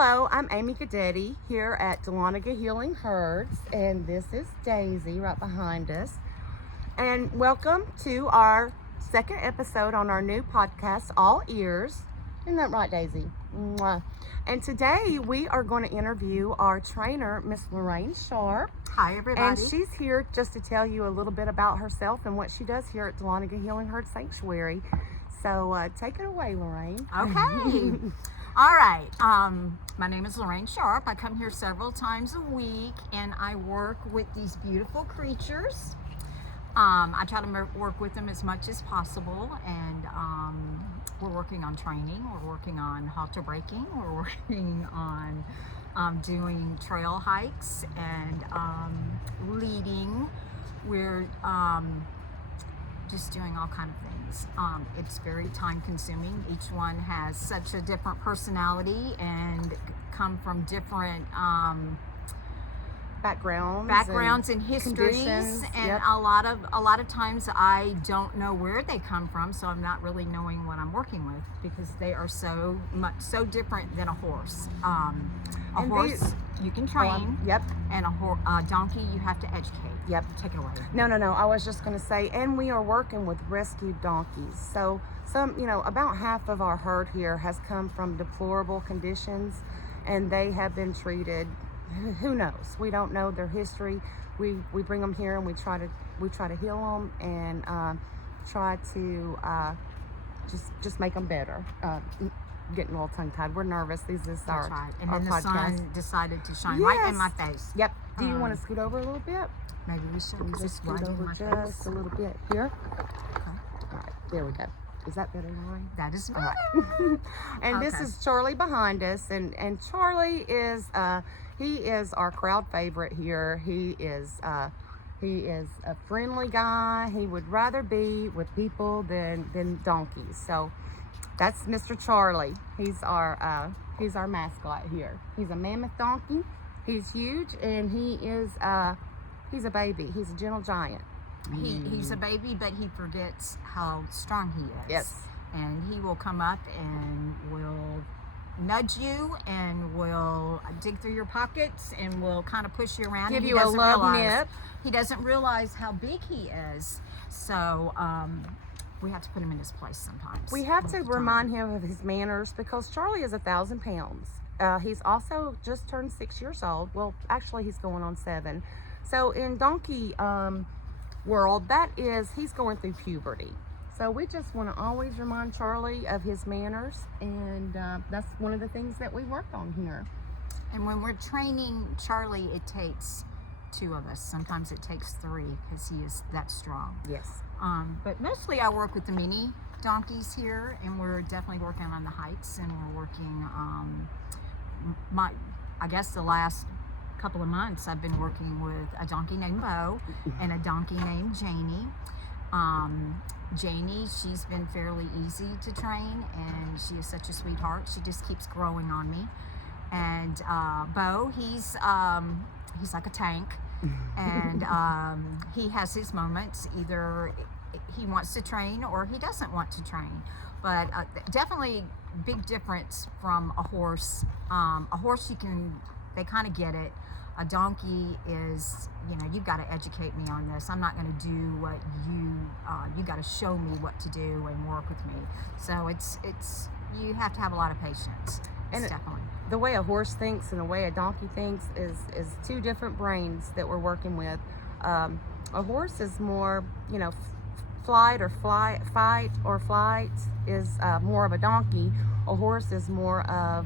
Hello, I'm Amy Gadetti here at Dahlonega Healing Herds, and this is Daisy right behind us. And welcome to our second episode on our new podcast, All Ears. Isn't that right, Daisy? Mwah. And today we are going to interview our trainer, Miss Lorraine Sharp. Hi, everybody. And she's here just to tell you a little bit about herself and what she does here at Dahlonega Healing Herd Sanctuary. So take it away, Lorraine. Okay. All right. My name is Lorraine Sharp. I come here several times a week, and I work with these beautiful creatures. I try to work with them as much as possible, and we're working on training. We're working on halter breaking. We're working on doing trail hikes and leading. We're just doing all kind of things. It's very time consuming. Each one has such a different personality and come from different backgrounds and histories, and yep. a lot of times I don't know where they come from, so I'm not really knowing what I'm working with because they are so different than a horse. A horse you can train, yep, and a donkey you have to educate. Yep. Take it away. No. I was just going to say, and we are working with rescued donkeys. So about half of our herd here has come from deplorable conditions, and they have been treated. Who knows? We don't know their history. We bring them here and we try to heal them and try to just make them better. Getting a little tongue tied. We're nervous. This is our right. And our then the podcast. sun decided to shine Yes. right in my face. Yep. Do you want to scoot over a little bit? Maybe we should Just just scoot right in over my just face. a little bit here. Okay. All right. There we go. Is that better, Lorraine? That is All right. right. And this Okay. is Charlie behind us, and Charlie is he is our crowd favorite here. He is a friendly guy. He would rather be with people than donkeys. So that's Mr. Charlie. He's our mascot here. He's a mammoth donkey. He's huge, and he's a baby. He's a gentle giant. He's a baby, but he forgets how strong he is. Yes. And he will come up and will nudge you and will dig through your pockets and will kind of push you around. Give and he you a doesn't love realize- nip. He doesn't realize how big he is. So we have to put him in his place sometimes. We have all to the time. remind him of his manners because Charlie is 1,000 pounds. He's also just turned 6 years old. Well, actually, he's going on 7. So in donkey world, he's going through puberty. So we just want to always remind Charlie of his manners, and that's one of the things that we worked on here. And when we're training Charlie, it takes 2 of us. Sometimes it takes 3 because he is that strong. Yes. But mostly I work with the mini donkeys here, and we're definitely working on the hikes, and we're working, I guess the last couple of months I've been working with a donkey named Bo and a donkey named Janie. Janie, she's been fairly easy to train, and she is such a sweetheart. She just keeps growing on me. And Bo, he's like a tank, and he has his moments. Either he wants to train or he doesn't want to train. But definitely big difference from a horse. A horse, they kind of get it. A donkey is, you've got to educate me on this. I'm not going to do what you got to show me what to do and work with me. So it's you have to have a lot of patience. And Definitely. The way a horse thinks and the way a donkey thinks is 2 different brains that we're working with. A horse is more, fight or flight is more of a donkey. A horse is more of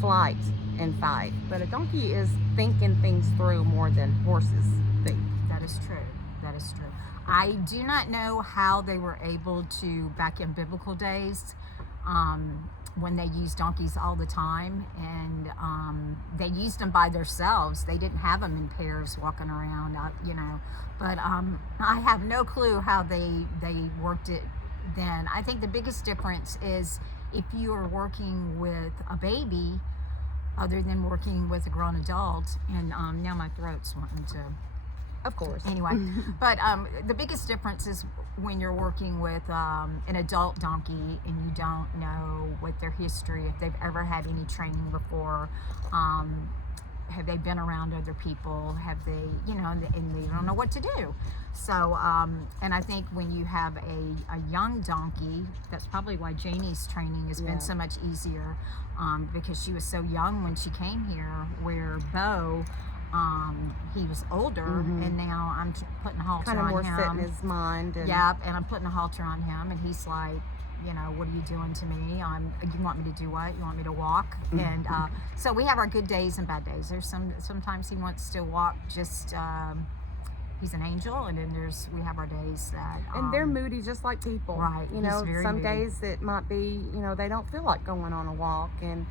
flight and fight. But a donkey is thinking things through more than horses think. That is true. That is true. I do not know how they were able to, back in biblical days, when they used donkeys all the time, and they used them by themselves. They didn't have them in pairs walking around, But I have no clue how they worked it then. I think the biggest difference is if you are working with a baby, other than working with a grown adult, and now my throat's wanting to Of course. Anyway, but the biggest difference is when you're working with an adult donkey and you don't know what their history, if they've ever had any training before, have they been around other people, have they, and they don't know what to do. So, and I think when you have a young donkey, that's probably why Janie's training has been so much easier, because she was so young when she came here, where Bo, he was older, and now I'm putting a halter Kind of on more him. set in his mind. And Yep, and I'm putting a halter on him, and he's like, what are you doing to me? You want me to do what? You want me to walk? And so we have our good days and bad days. There's sometimes he wants to walk just. He's an angel, and then we have our days that. And they're moody just like people. Right. He's very some moody. days it might be, they don't feel like going on a walk. And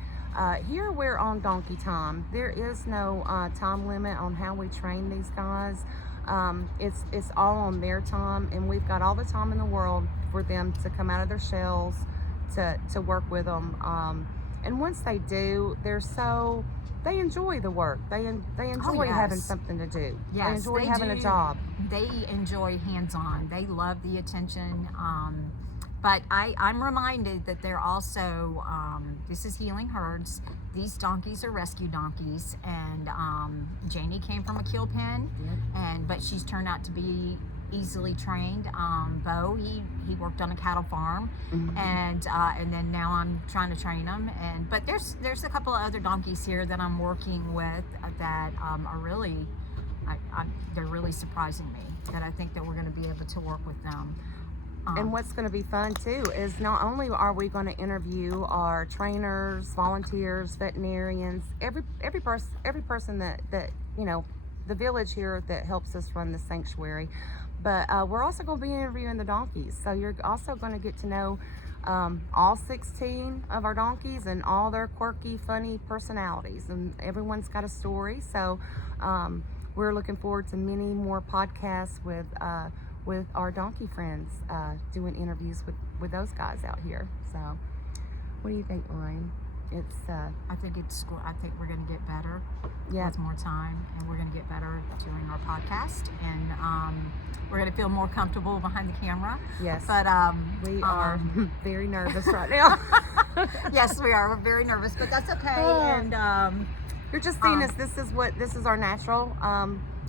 here we're on donkey time. There is no time limit on how we train these guys. It's all on their time, and we've got all the time in the world for them to come out of their shells to work with them. And once they do, they enjoy the work. They enjoy having something to do. Yes, they enjoy having a job. They enjoy hands-on. They love the attention. But I'm reminded that they're also, this is Healing Herds. These donkeys are rescue donkeys, and Janie came from a kill pen, but she's turned out to be easily trained. Bo, he worked on a cattle farm, and then now I'm trying to train him. But there's a couple of other donkeys here that I'm working with that are really, they're really surprising me. That I think that we're going to be able to work with them. And what's going to be fun too is not only are we going to interview our trainers, volunteers, veterinarians, every person that the village here that helps us run the sanctuary, but we're also going to be interviewing the donkeys. So you're also going to get to know all 16 of our donkeys and all their quirky, funny personalities, and everyone's got a story. So we're looking forward to many more podcasts with our donkey friends, doing interviews with those guys out here. So what do you think, Lorraine? I think we're going to get better with more time, and we're going to get better doing our podcast, and we're going to feel more comfortable behind the camera. Yes, but we are very nervous right now. Yes, we are. We're very nervous, but that's okay. And you're just seeing us. This is our natural.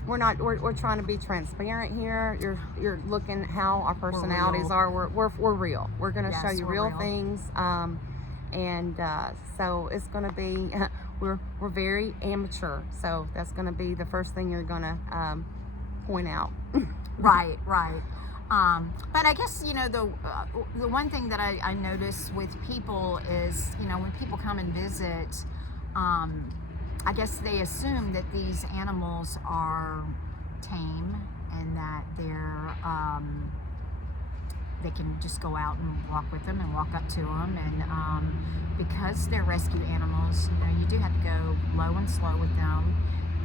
We're trying to be transparent here. You're looking how our personalities are. We're real. We're going to show you real things. So it's going to be, we're very amateur. So that's going to be the first thing you're going to point out. Right. But I guess, the one thing that I notice with people is, when people come and visit, I guess they assume that these animals are tame and that they can just go out and walk with them and walk up to them. And because they're rescue animals, you do have to go low and slow with them.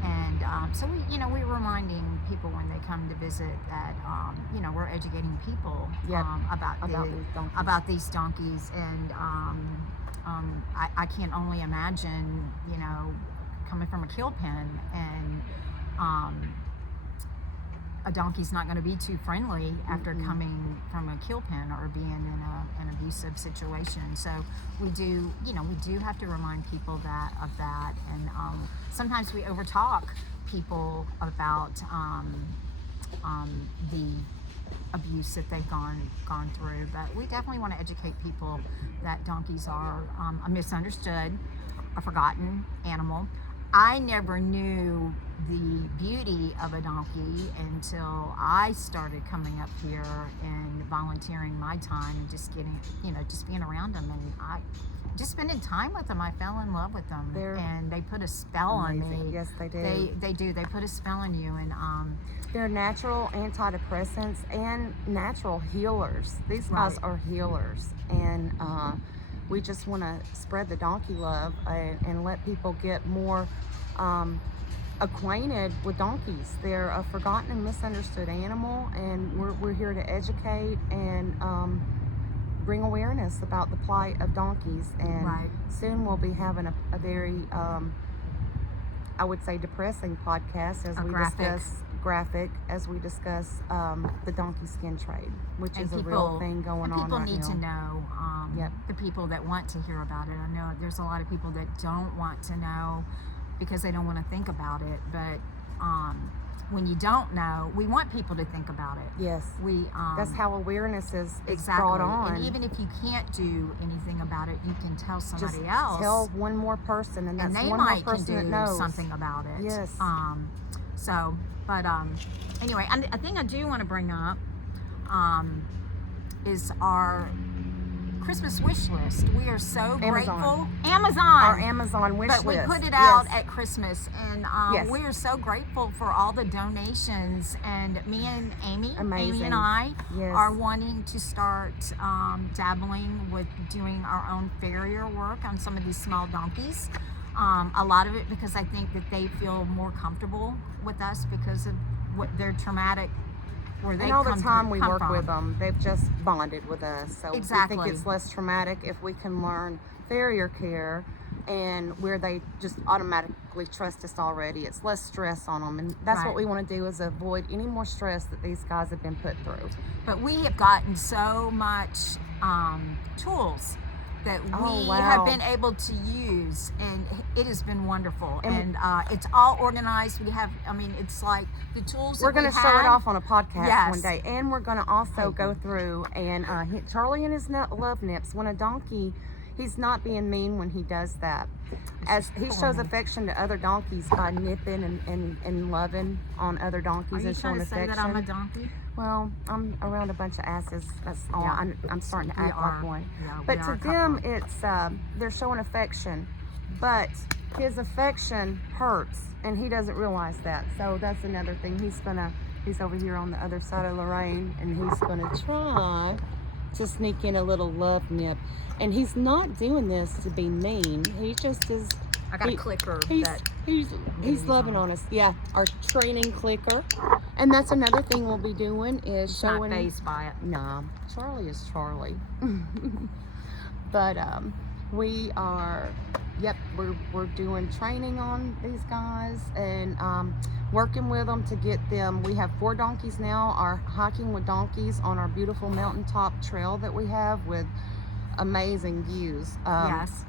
And so we're reminding people when they come to visit that we're educating people about these donkeys. And I can only imagine coming from a kill pen, and a donkey's not going to be too friendly after coming from a kill pen or being in an abusive situation. So we do have to remind people of that, and sometimes we overtalk people about the abuse that they've gone through. But we definitely want to educate people that donkeys are a misunderstood, a forgotten animal. I never knew the beauty of a donkey until I started coming up here and volunteering my time and just being around them, and just spending time with them. I fell in love with them, and they put a spell amazing. on me. Yes, they do. They do. They put a spell on you, and they're natural antidepressants and natural healers. These guys are healers, and we just want to spread the donkey love and let people get more acquainted with donkeys. They're a forgotten and misunderstood animal, and we're here to educate and bring awareness about the plight of donkeys. And soon we'll be having a very, I would say, depressing podcast as we discuss graphic as we discuss the donkey skin trade, which And is a real thing going on people right need now. to know, Yep. the people that want to hear about it. I know there's a lot of people that don't want to know because they don't want to think about it, but when you don't know, we want people to think about it. Yes. That's how awareness is exactly brought on. And even if you can't do anything about it, you can tell somebody Just else. tell one more person, and that's and they one might more can person that do knows something about it. Yes. Anyway, a thing I do want to bring up is our Christmas wish list. We are so grateful. Amazon. Our Amazon wish list. But we put it out Yes. at Christmas, and Yes. we are so grateful for all the donations. And me and Amy Amazing. and I Yes. are wanting to start dabbling with doing our own farrier work on some of these small donkeys. A lot of it because I think that they feel more comfortable with us because of what their traumatic. And all the time we work with them, they've just bonded with us. So Exactly. we think it's less traumatic if we can learn farrier care, and where they just automatically trust us already. It's less stress on them, and that's Right. what we want to do, is avoid any more stress that these guys have been put through. But we have gotten so much tools that we Oh, wow. have been able to use, and it has been wonderful. And And it's all organized. It's like the tools We're that going we to show it had- off on a podcast Yes. one day, and we're going to also Thank go you. through and Charlie and his love nips. When a donkey, he's not being mean when he does that. As he shows pulling. affection to other donkeys by nipping and loving on other donkeys Are you and trying showing to say affection. that I'm a donkey? Well, I'm around a bunch of asses. That's all. Yeah. I'm starting to We act are. like one. Yeah, But we to are a them, couple. it's they're showing affection, but his affection hurts, and he doesn't realize that. So that's another thing. He's over here on the other side of Lorraine, and he's gonna try to sneak in a little love nip. And he's not doing this to be mean. He just is. I got he- a clicker He's that he's loving on us. Yeah, our training clicker, and that's another thing we'll be doing is is not showing. phased by it. Nah, Charlie is Charlie. But we are, we're doing training on these guys, and working with them to get them. We have 4 donkeys now, are hiking with donkeys on our beautiful mountaintop trail that we have with amazing views. Yes.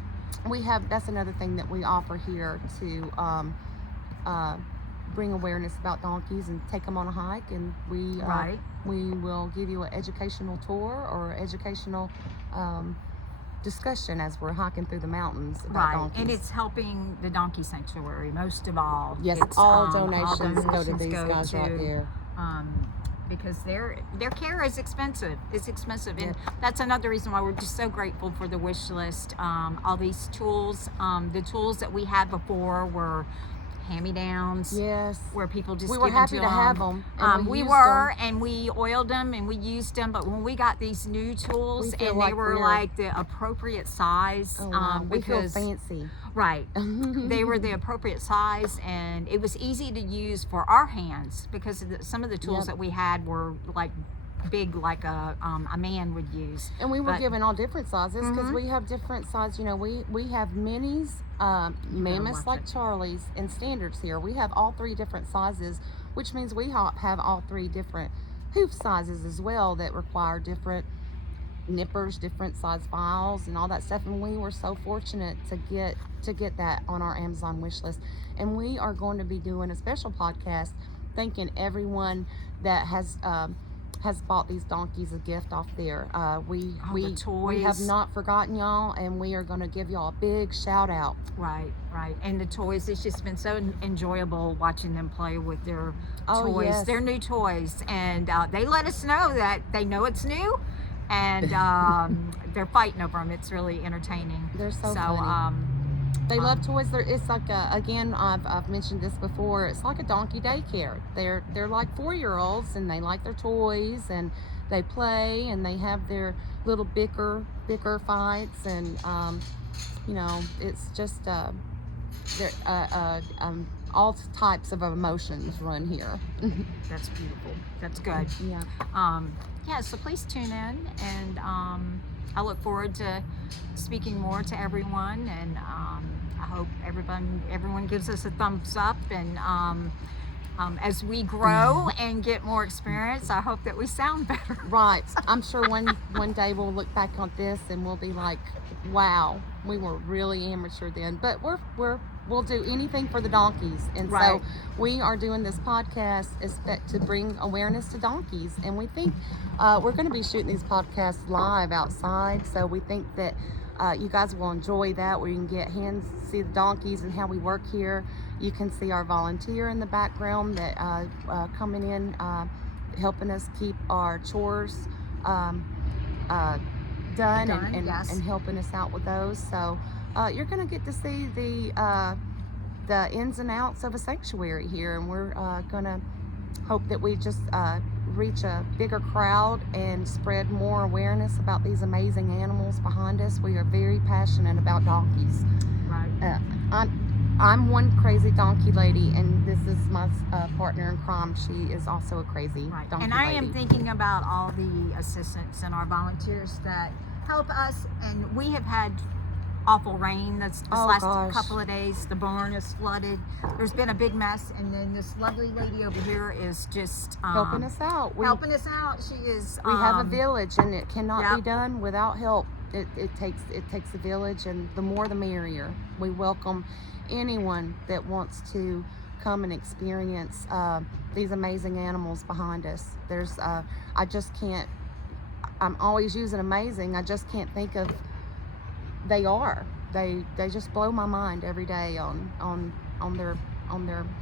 That's another thing that we offer here to bring awareness about donkeys and take them on a hike, and we Right. we will give you an educational tour or educational discussion as we're hiking through the mountains about Right, donkeys. and it's helping the donkey sanctuary most of all. Yes, It's, all donations go to donations these go guys right to, there. Because their care is expensive. It's expensive, and Yep. that's another reason why we're just so grateful for the wish list. All these tools, the tools that we had before were hand-me-downs. Yes, Where people just we were give 'em happy to to have 'em. them. And We used were, 'em. and we oiled them and we used them. But when we got these new tools, We feel and they like were we're- like the appropriate size, Oh, wow. We feel because fancy. right, they were the appropriate size, and it was easy to use for our hands because some of the tools Yep. that we had were like big, like a man would use. And we were But- given all different sizes because Mhm. we have different sizes. You know, we have minis, mammoths work like it. Charlie's, and standards here. We have all 3 different sizes, which means we have all 3 different hoof sizes as well that require different nippers, different size files, and all that stuff. And we were so fortunate to get that on our Amazon wish list. And we are going to be doing a special podcast thanking everyone that has bought these donkeys a gift off there. We the have toys. not forgotten y'all, and we are going to give y'all a big shout out. Right. And the toys, it's just been so enjoyable watching them play with their Oh, toys, yes. their new toys. And they let us know that they know it's new, and they're fighting over them. It's really entertaining. They're so funny. They love toys. It's like again, I've mentioned this before. It's like a donkey daycare. They're like 4-year-olds, and they like their toys, and they play, and they have their little bicker fights, and it's just all types of emotions run here. That's beautiful. That's good. Yeah. So please tune in, and I look forward to speaking more to everyone, and I hope everyone gives us a thumbs up, and as we grow and get more experience, I hope that we sound better. Right. I'm sure one day we'll look back on this and we'll be like, wow, we were really amateur then. But we'll do anything for the donkeys. And Right. so we are doing this podcast to bring awareness to donkeys. And we think we're going to be shooting these podcasts live outside. So we think that you guys will enjoy that, where you can get hands, see the donkeys and how we work here. You can see our volunteer in the background that coming in, helping us keep our chores done and yes. and helping us out with those. So you're going to get to see the ins and outs of a sanctuary here, and we're going to hope that we just reach a bigger crowd and spread more awareness about these amazing animals behind us. We are very passionate about donkeys. Right. I'm one crazy donkey lady, and this is my partner in crime. She is also a crazy Right. donkey And I lady. am thinking about all the assistants and our volunteers that help us. And we have had awful rain this Oh, last gosh. couple of days. The barn is flooded. There's been a big mess. And then this lovely lady over here is just helping us out. helping us out. She is. We have a village, and it cannot be Yep. done without help. It takes a village, and the more the merrier. We welcome anyone that wants to come and experience these amazing animals behind us. There's I just can't. I'm always using amazing. I just can't think of. They just blow my mind every day on their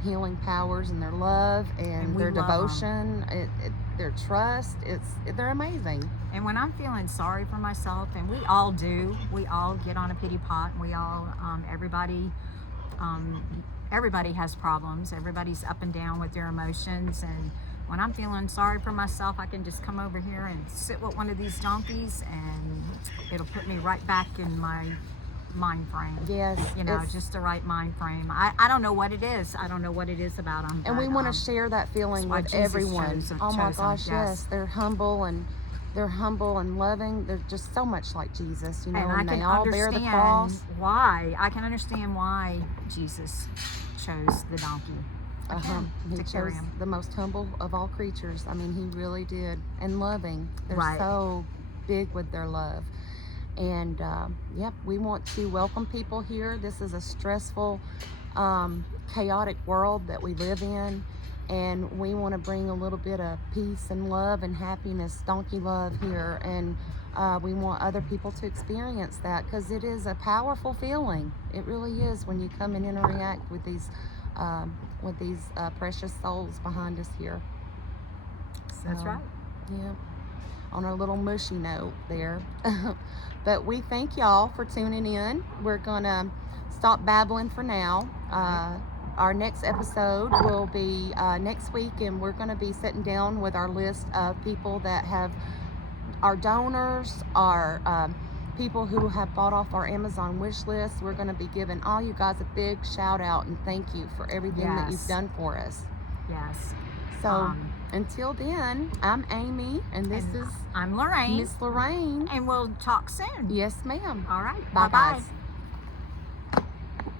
healing powers and their love and we their love 'em. devotion, their trust. They're amazing. And when I'm feeling sorry for myself, and we all do, we all get on a pity pot, and we all, everybody has problems. Everybody's up and down with their emotions. And when I'm feeling sorry for myself, I can just come over here and sit with one of these donkeys, and it'll put me right back in my mind frame. Yes, You know, it's- just the right mind frame. I don't know what it is. I don't know what it is about them. and we want to share that feeling why with Jesus everyone. chose 'em, Oh my chose 'em, gosh, yes. yes, they're humble and loving. They're just so much like Jesus, you know, And and I they can all bear the cross. understand why. I can understand why Jesus chose the donkey. I can, He to carry chose him. the most humble of all creatures. I mean, he really did. And loving. They're Right. so big with their love. And yep, we want to welcome people here. This is a stressful, chaotic world that we live in. And we want to bring a little bit of peace and love and happiness, donkey love here. And we want other people to experience that, because it is a powerful feeling. It really is, when you come and interact with these precious souls behind us here. That's So, right. Yeah. On our little mushy note there. But we thank y'all for tuning in. We're gonna stop babbling for now. Our next episode will be next week, and we're gonna be sitting down with our list of people that have our donors, our people who have bought off our Amazon wish list. We're going to be giving all you guys a big shout out and thank you for everything that you've Yes. done for us. Yes. So until then, I'm Amy, and this And is I'm Lorraine. Miss Lorraine. And we'll talk soon. Yes, ma'am. All right. Bye, Bye-bye. guys.